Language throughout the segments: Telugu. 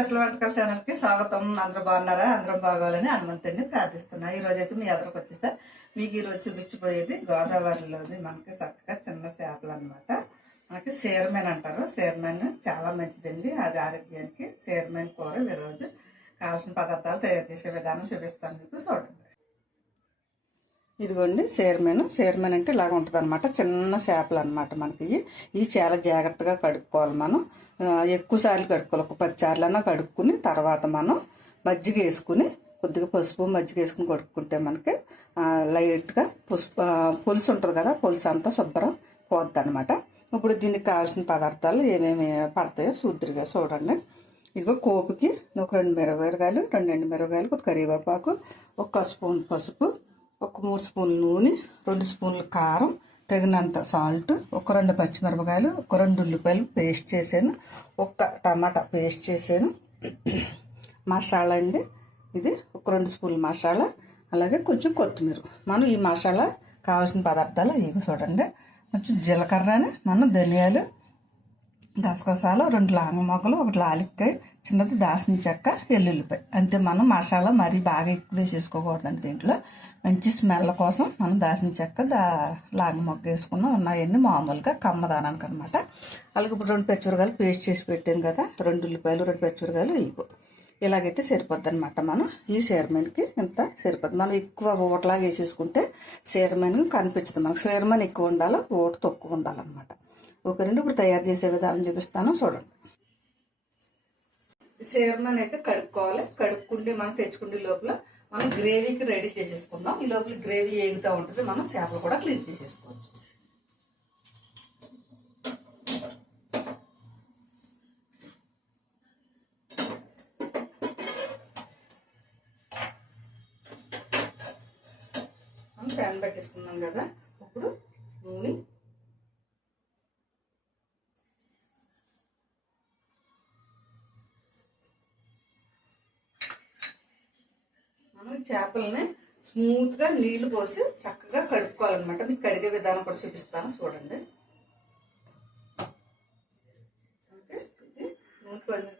స్పెషల్ వంటకాల ఛానల్కి స్వాగతం. అందరూ బాగున్నారా? అందరం బాగోవాలని హనుమంతుడిని ప్రార్థిస్తున్నా. ఈ రోజు అయితే మీ ఎదురుకు వచ్చేసా. మీకు ఈ రోజు చూపించిపోయేది గోదావరిలోది. మనకి చక్కగా చిన్న చేపలు అనమాట మనకి సేర్మెన్ అంటారు. సేర్మెన్ చాలా మంచిదండి. అది ఆరోగ్యానికి సేర్మెన్ కూర ఈరోజు కావాల్సిన పదార్థాలు తయారు చేసే విధానం చూపిస్తాను మీకు. చూడండి. ఇదిగోండి సేర్మెన్ సేర్మెన్ అంటే ఇలాగ ఉంటుంది అనమాట చిన్న చేపలు అనమాట మనకి. ఇవి చాలా జాగ్రత్తగా కడుక్కోవాలి మనం. ఎక్కువసార్లు ఎక్కువ సార్లు కడుక్కోవాలి. ఒక పది సార్లన్నా కడుక్కుని తర్వాత మనం మజ్జిగ వేసుకుని కొద్దిగా పసుపు మజ్జిగ వేసుకుని కడుక్కుంటే మనకి లైట్గా పసుపు పులుసు ఉంటుంది కదా పులుసు అంతా శుభ్రం పోద్ది అనమాట ఇప్పుడు దీనికి కావాల్సిన పదార్థాలు ఏమేమి పడతాయో చూద్దరుగా చూడండి. ఇదిగో కోపుకి ఒక రెండు మిరపకాయలు రెండు ఎండు మిరపకాయలు ఒక కరివేపాకు ఒక స్పూన్ పసుపు ఒక మూడు స్పూన్లు నూనె రెండు స్పూన్లు కారం తగినంత సాల్ట్ ఒక రెండు పచ్చిమిరపకాయలు ఒక రెండు ఉల్లిపాయలు పేస్ట్ చేశాను. ఒక టమాటా పేస్ట్ చేశాను. మసాలా అండి. ఇది ఒక రెండు స్పూన్ల మసాలా అలాగే కొంచెం కొత్తిమీర. మనం ఈ మసాలా కావాల్సిన పదార్థాలు ఇవి చూడండి. కొంచెం జీలకర్రని మనం ధనియాలు గసగసాలు రెండు లాంగ మొగ్గలు ఒకటి లాలిక్కాయ చిన్నది దాసిన చెక్క ఎల్లుల్లిపాయ అంతే మనం మసాలా మరీ బాగా ఎక్కువ వేసేసుకోకూడదండి దీంట్లో. మంచి స్మెల్ కోసం మనం దాసిన చెక్క దా మొగ్గ వేసుకున్నాం. ఉన్నాయన్నీ మామూలుగా కమ్మదానానికి అనమాట అలాగే ఇప్పుడు రెండు పెచ్చురకాయలు పేస్ట్ చేసి పెట్టాను కదా రెండు ఉల్లిపాయలు రెండు పెచ్చురకాయలు ఇవ్వు. ఇలాగైతే సరిపోద్ది అనమాట మనం. ఈ సీరమెన్కి ఇంత సరిపోద్ది. మనం ఎక్కువ ఓటలాగా వేసేసుకుంటే సీరమెన్ కనిపించదు. మనకు సీరమెన్ ఎక్కువ ఉండాలి ఓటు తక్కువ ఉండాలన్నమాట. ఓకేనండి ఇప్పుడు తయారు చేసే విధానం చూపిస్తాను. చూడండి. సీరమెన్ అయితే కడుక్కోవాలి. కడుక్కుంటే మనం తెచ్చుకుంటే లోపల మనం గ్రేవీకి రెడీ చేసేసుకుందాం. ఈ లోపల గ్రేవీ ఏగుతూ ఉంటుంది. మనం చేపలు కూడా క్లీన్ చేసేసుకోవచ్చు. మనం ప్యాన్ పెట్టేసుకున్నాం కదా. ఇప్పుడు నూనె చేపల్ని స్మూత్గా నీళ్ళు పోసి చక్కగా కడుక్కోవాలన్నమాట. మీకు కడిగే విధానం కూడా చూపిస్తాను. చూడండి. నూనె కొంచెం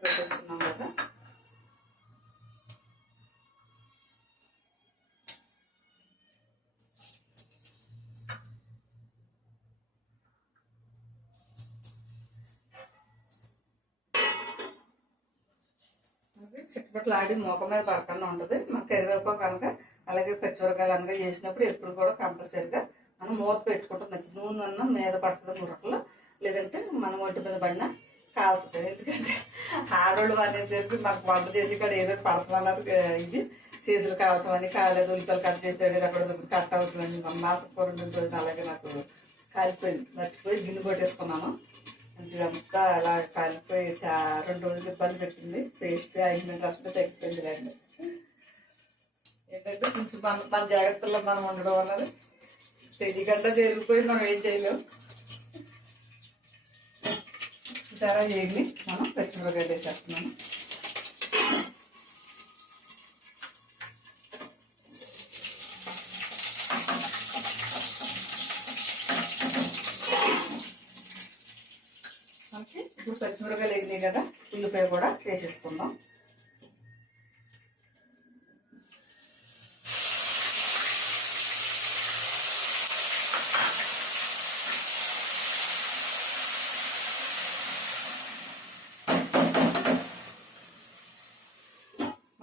ఉంటుంది చిట్టుపట్లు ఆడి మూక మీద పడకుండా ఉంటుంది. మన కరివేపాకు కనుక అలాగే పచ్చిమిరకాయలు అనగా చేసినప్పుడు ఎప్పుడు కూడా కంపల్సరీగా మనం మూత పెట్టుకుంటాం. మంచి నూనె అన్న మీద పడుతుంది మురకలు లేదంటే మనం ఒంటి మీద పడినా కాలుతుంది ఎందుకంటే ఆడోళ్ళు అనేసరికి మాకు వంట చేసి ఇక్కడ ఏదో ఒకటి పడుతుంది అన్నది ఇది. చేతులు కావటం అని కాలేదు ఉల్లిపాయలు కట్ చేస్తాడు అక్కడ కట్ అవుతుందని మాస కూర అలాగే నాకు కాలిపోయింది. మర్చిపోయి గిన్నె కొట్టేసుకున్నాను. ఇదంతా అలా కాలిపోయి చా రెండు రోజులు ఇబ్బంది పెట్టింది. పేస్ట్ అయిన రాసుకుంటే తగ్గిపోయింది లేండి ఏంటంటే కొంచెం మన మన జాగ్రత్తల్లో మనం ఉండడం అన్నది తెలియకుండా జరిగిపోయి మనం ఏం చేయలేం. ధర చేయండి మనం పచ్చిమిరకాయలు వేసేస్తున్నాము మనకి ఇప్పుడు పచ్చిమిరకాయలు ఎగినాయి కదా ఉల్లిపాయ కూడా వేసేసుకుందాం.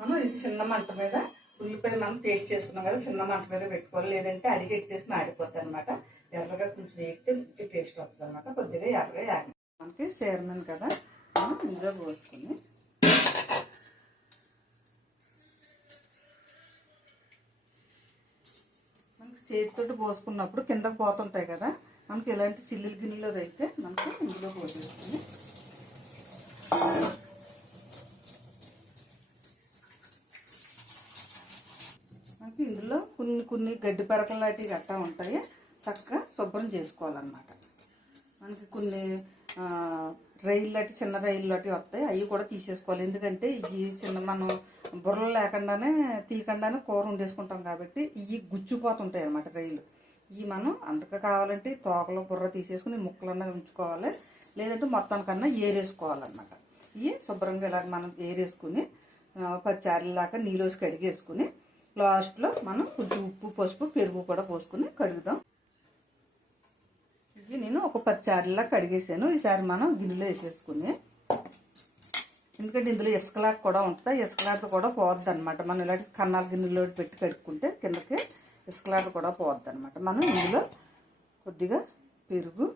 మనం ఇది చిన్న మంట మీద ఉల్లిపాయ మనం టేస్ట్ చేసుకున్నాం కదా చిన్న మంట మీద పెట్టుకోవాలి. లేదంటే అడిగి ఎట్టేసి మాడిపోతుంది అనమాట ఎర్రగా కొంచెం వేగితే మంచి టేస్ట్ వస్తుంది అనమాట కొద్దిగా ఎర్రగా మనకి చేరినాను కదా. మనం ఇందులో పోసుకుని. మనకి చేతితోటి పోసుకున్నప్పుడు కిందకు పోతుంటాయి కదా. మనకి ఇలాంటి చిల్లుల గిన్నెలో అయితే మనకి ఇందులో పోసేసుకుని. మనకి ఇందులో కొన్ని కొన్ని గడ్డి పరకలు లాంటివి గట్టా ఉంటాయి. చక్కగా శుభ్రం చేసుకోవాలన్నమాట. మనకి కొన్ని రైలు లాంటి చిన్న రైలు లాంటివి వస్తాయి. అవి కూడా తీసేసుకోవాలి. ఎందుకంటే ఇవి చిన్న మనం బుర్రలు లేకుండానే తీయకుండానే కూర వండేసుకుంటాం కాబట్టి ఇవి గుచ్చిపోతుంటాయి అన్నమాట రైలు. ఇవి మనం అంతగా కావాలంటే తోకలో బుర్ర తీసేసుకుని ముక్కలన్నా ఉంచుకోవాలి. లేదంటే మొత్తానికన్నా ఏరేసుకోవాలన్నమాట. ఇవి శుభ్రంగా ఇలాగ మనం ఏరేసుకుని పచ్చారిలాగా నీళ్ళోసి కడిగేసుకుని లాస్ట్లో మనం కొంచెం ఉప్పు పసుపు పెరుగు కూడా పోసుకుని కడుగుదాం. ఇవి నేను ఒక పది కడిగేసాను. ఈసారి మనం గిన్నెలో వేసేసుకుని. ఎందుకంటే ఇందులో ఇసుకలాట కూడా ఉంటుంది. ఇసుకలాట కూడా పోద్ది అనమాట మనం ఇలాంటి కన్నాల గిన్నెలో పెట్టి కడుక్కుంటే కిందకి ఇసుకలాట కూడా పోద్ది అనమాట మనం ఇందులో కొద్దిగా పెరుగు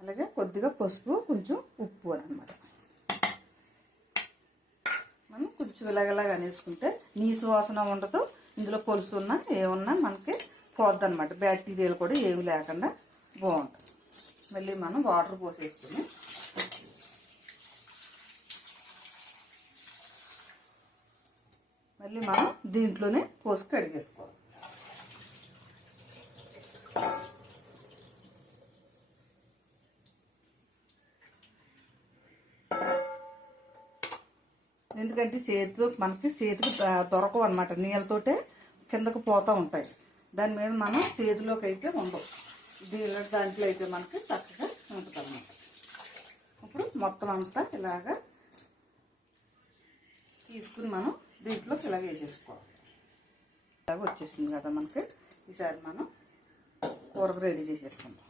అలాగే కొద్దిగా పసుపు కొంచెం ఉప్పు అనమాట మనం కొంచెం ఇలాగలాగా అనేసుకుంటే నీసు వాసన ఉండదు. ఇందులో పొలుసు ఉన్నా ఏమున్నా మనకి పోద్ది అనమాట బ్యాక్టీరియాలు కూడా ఏమి లేకుండా బాగుంటుంది. మళ్ళీ మనం వాటర్ పోసేసుకుని మళ్ళీ మనం దీంట్లోనే పోసి కడిగేసుకోవాలి. ఎందుకంటే చేతిలో మనకి చేతికి దొరకవు అనమాట నీళ్ళతోటే కిందకు పోతూ ఉంటాయి. దాని మీద మనం చేతిలోకి అయితే ఉండవు దీనిలో దాంట్లో అయితే మనకి చక్కగా ఉంటుంది ఇప్పుడు మొత్తం అంతా ఇలాగా తీసుకుని మనం దీంట్లోకి ఇలాగ వేసేసుకోవాలి. ఇలాగ వచ్చేసింది కదా మనకి. ఈసారి మనం కూరకు రెడీ చేసేసుకుందాం.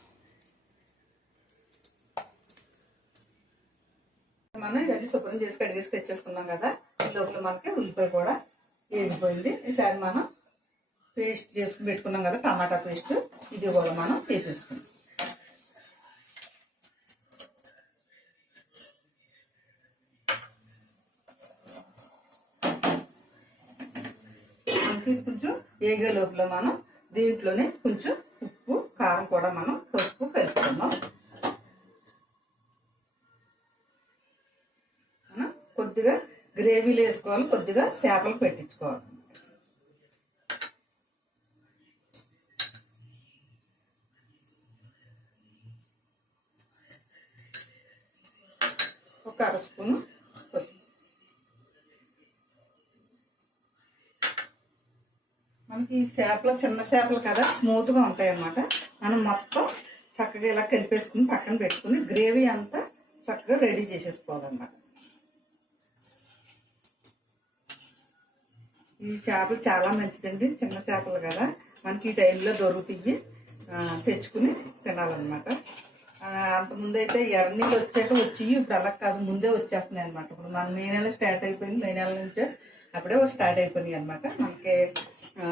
మనం ఇవన్నీ శుభ్రం చేసి కడిగేసి తెచ్చేసుకున్నాం కదా. ఈ లోపల మనకి ఉల్లిపాయ కూడా వేగిపోయింది. ఈసారి మనం పేస్ట్ చేసుకుని పెట్టుకున్నాం కదా టమాటా పేస్ట్. ఇది కూడా మనం తీసేసుకుందాం. మనకి కొంచెం ఏగే లోపల మనం దీంట్లోనే కొంచెం ఉప్పు కారం కూడా మనం పసుపు కలుపుకుందాం మనం కొద్దిగా గ్రేవీలు వేసుకోవాలి కొద్దిగా చేపలు పెట్టించుకోవాలి. ఒక అర స్పూను మనకి ఈ చేపలు చిన్న చేపలు కదా స్మూత్గా ఉంటాయి అన్నమాట మనం మొత్తం చక్కగా ఇలా కలిపేసుకుని పక్కన పెట్టుకుని గ్రేవీ అంతా చక్కగా రెడీ చేసేసుకోవాలన్నమాట. ఈ చేపలు చాలా మంచిదండి చిన్న చేపలు కదా. మనకి ఈ టైంలో దొరుకుతాయి. తెచ్చుకుని తినాలన్నమాట. అంతకుముందైతే అంతకుముందు ఎర్రనీళ్ళు వచ్చాక వచ్చి ఇప్పుడు అలా కాదు ముందే వచ్చేస్తున్నాయి అనమాట ఇప్పుడు మన మే నెల స్టార్ట్ అయిపోయింది మే నెల నుంచే అప్పుడే స్టార్ట్ అయిపోయినాయి అనమాట మనకి ఆ,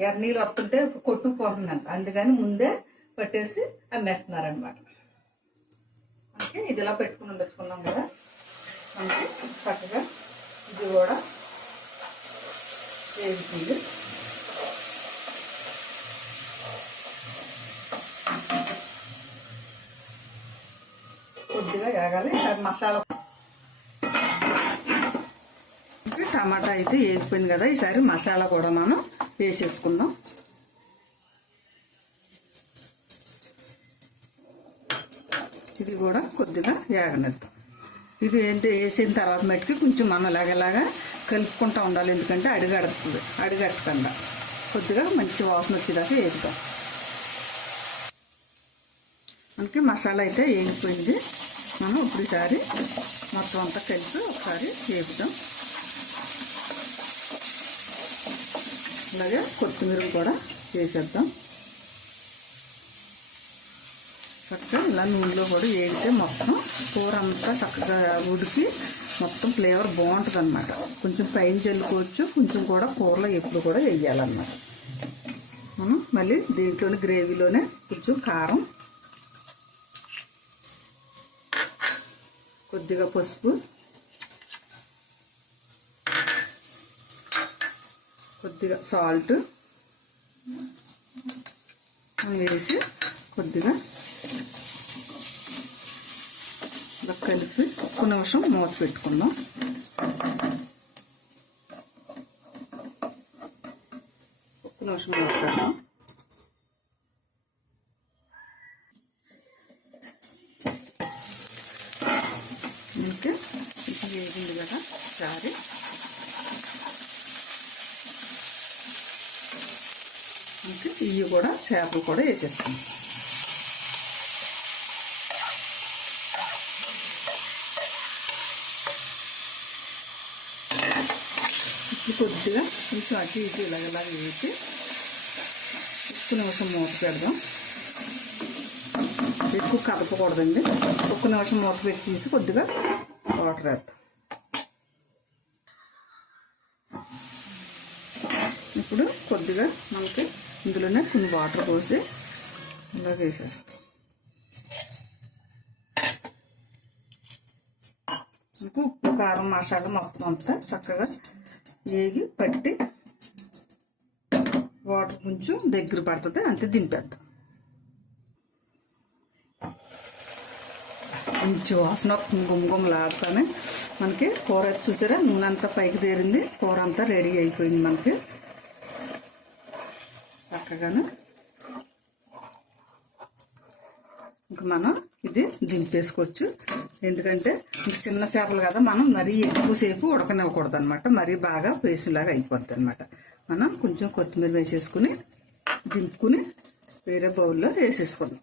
ఎర్రనీళ్ళు వస్తుంటే కొట్టుకుపోతుందంట అందుకని ముందే పట్టేసి అమ్మేస్తున్నారనమాట మనకి ఇది ఇలా పెట్టుకుని తెచ్చుకున్నాం కదా. మనకి చక్కగా ఇది కూడా వేగుతుంది. కొద్దిగా వేగాలి అది మసాలా ఇంకా టమాటా అయితే వేగిపోయింది కదా ఈసారి మసాలా కూడా మనం వేసేసుకుందాం. ఇది కూడా కొద్దిగా వేగనిద్దాం ఇది ఏంటి వేసిన తర్వాత మట్టుకి కొంచెం మనం ఇలాగలాగా కలుపుకుంటూ ఉండాలి ఎందుకంటే అడిగడుతుంది అడిగట్టకుండా కొద్దిగా మంచి వాసన వచ్చేదాకా వేద్దాం మనకి మసాలా అయితే వేగిపోయింది మనం ఇప్పుడు ఈసారి మొత్తం అంతా కలిపి ఒకసారి వేపుదాం అలాగే కొత్తిమీర కూడా వేసేద్దాం. చక్కగా ఇలా నూనెలో కూడా వేగితే మొత్తం కూర అంతా చక్కగా ఉడికి మొత్తం ఫ్లేవర్ బాగుంటుంది అనమాట కొంచెం పైన చల్లుకోవచ్చు కొంచెం కూడా కూరలో ఎప్పుడు కూడా వేయాలన్నమాట. మనం మళ్ళీ దీంట్లోని గ్రేవీలోనే కొంచెం కారం కొద్దిగా పసుపు. కొద్దిగా సాల్ట్. వేసి కొద్దిగా ఇలా కలిపి ఒక నిమిషం మూత పెట్టుకుందాం. ఒక నిమిషం మూత పెడదాం. ఇవి కూడా చేపలు కూడా వేసేస్తాం. కొద్దిగా కొంచెం అటు ఇటు ఇలాగలా వేసి ఒక్క నిమిషం మూత పెడదాం. ఎక్కువ కదపకూడదండి. ఒక్క నిమిషం మూత పెట్టి తీసి కొద్దిగా వాటర్ వేద్దాం. ఇప్పుడు కొద్దిగా మనకి ఇందులోనే కొన్ని వాటర్ పోసి ఇలా వేసేస్తాం. మనకు ఉప్పు కారం మసాలా మొత్తం అంతా చక్కగా వేగి పట్టి వాటర్ కొంచెం దగ్గర పడుతుంది అంతే దింపేద్దాం. మంచి వాసన గుమగుమలాడుతానే మనకి కూర చూసారా? నూనె అంతా పైకి తేరింది కూర అంతా రెడీ అయిపోయింది మనకి. చక్కగాను. ఇంక మనం ఇది దింపేసుకోవచ్చు. ఎందుకంటే చిన్న చేపలు కదా మనం మరీ ఎక్కువసేపు ఉడకనివ్వకూడదు అనమాట మరీ బాగా పేసులాగా అయిపోద్ది అనమాట మనం కొంచెం కొత్తిమీర వేసేసుకుని దింపుకుని వేరే బౌల్లో వేసేసుకుందాం.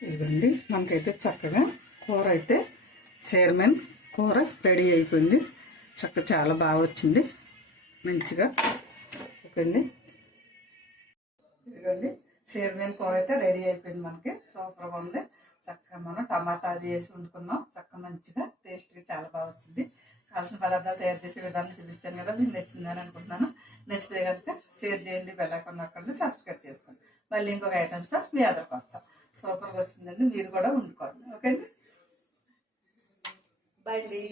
ఇదిగోండి మనకైతే చక్కగా కూర అయితే చైర్మన్ కూర రెడీ అయిపోయింది. చక్క చాలా బాగా వచ్చింది. మంచిగా ఓకేండి ఇదిగోండి చైర్మన్ కూర అయితే రెడీ అయిపోయింది మనకి. సూపర్గా ఉంది. చక్కగా మనం టమాటా అది వేసి వండుకున్నాం. చక్కగా మంచిగా టేస్ట్గా చాలా బాగా వచ్చింది. కాల్సిన పదార్థాలు తయారు చేసే విధానం చూపించాను కదా మీకు నచ్చిందని అనుకుంటున్నాను. నచ్చితే కనుక షేర్ చేయండి వెళ్ళకుండా అక్కడ సబ్స్క్రైబ్ చేసుకోండి. మళ్ళీ ఇంకొక ఐటమ్స్ మీ అదొక వస్తాం. సూపర్గా వచ్చిందండి మీరు కూడా వండుకోండి. ఓకే అండి బాయ్ అండి